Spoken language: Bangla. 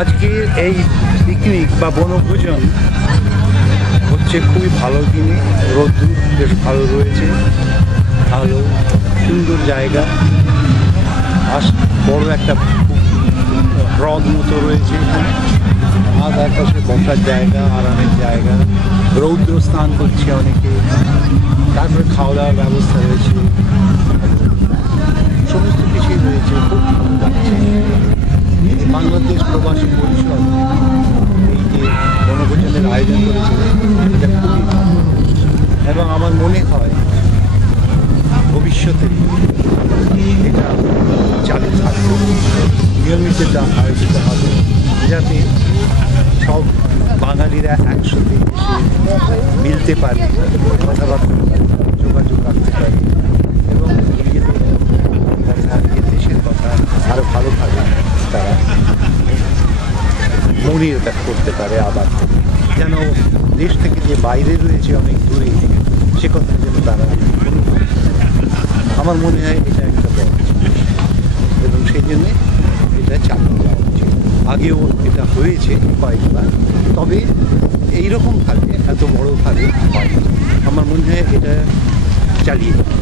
আজকে এই পিকনিক বা বনভোজন হচ্ছে খুবই ভালো দিনে, রোদ্দুর বেশ ভালো রয়েছে, ভালো সুন্দর জায়গা। বড় একটা হ্রদ মতো রয়েছে এখানে, আর তার পাশে বসার জায়গা, আরামের জায়গা, রৌদ্র স্নান করছে অনেকে, তারপরে খাওয়া দাওয়ার ব্যবস্থা রয়েছে, সমস্ত কিছুই রয়েছে, খুব ভালো লাগছে। বাংলাদেশ প্রবাসী পরিষদ এই যে বনভোজনের আয়োজন করেছে এটা খুবই ভালো, এবং আমার মনে হয় ভবিষ্যতে এটা চালু থাকবে, নিয়মিত এটা আয়োজিত হবে, যাতে সব বাঙালিরা একসাথে এসে মিলতে পারে, কথাবার্তা পারে, যোগাযোগ রাখতে পারে, এবং নিজেদের কথা, দেশের কথা আরও ভালোভাবে তারা মনে এটা করতে পারে। আবার যেন দেশ থেকে যে বাইরে রয়েছে অনেক দূরে, সে কথা যেন তারা আমার মনে হয় এটা একটা বড় জিনিস, এবং সেই জন্যে এটা চালিয়ে যাওয়া উচিত। আগেও এটা হয়েছে কয়েকবার, তবে এইরকমভাবে এত বড়োভাবে হয়। আমার মনে হয় এটা চালিয়ে যাওয়া।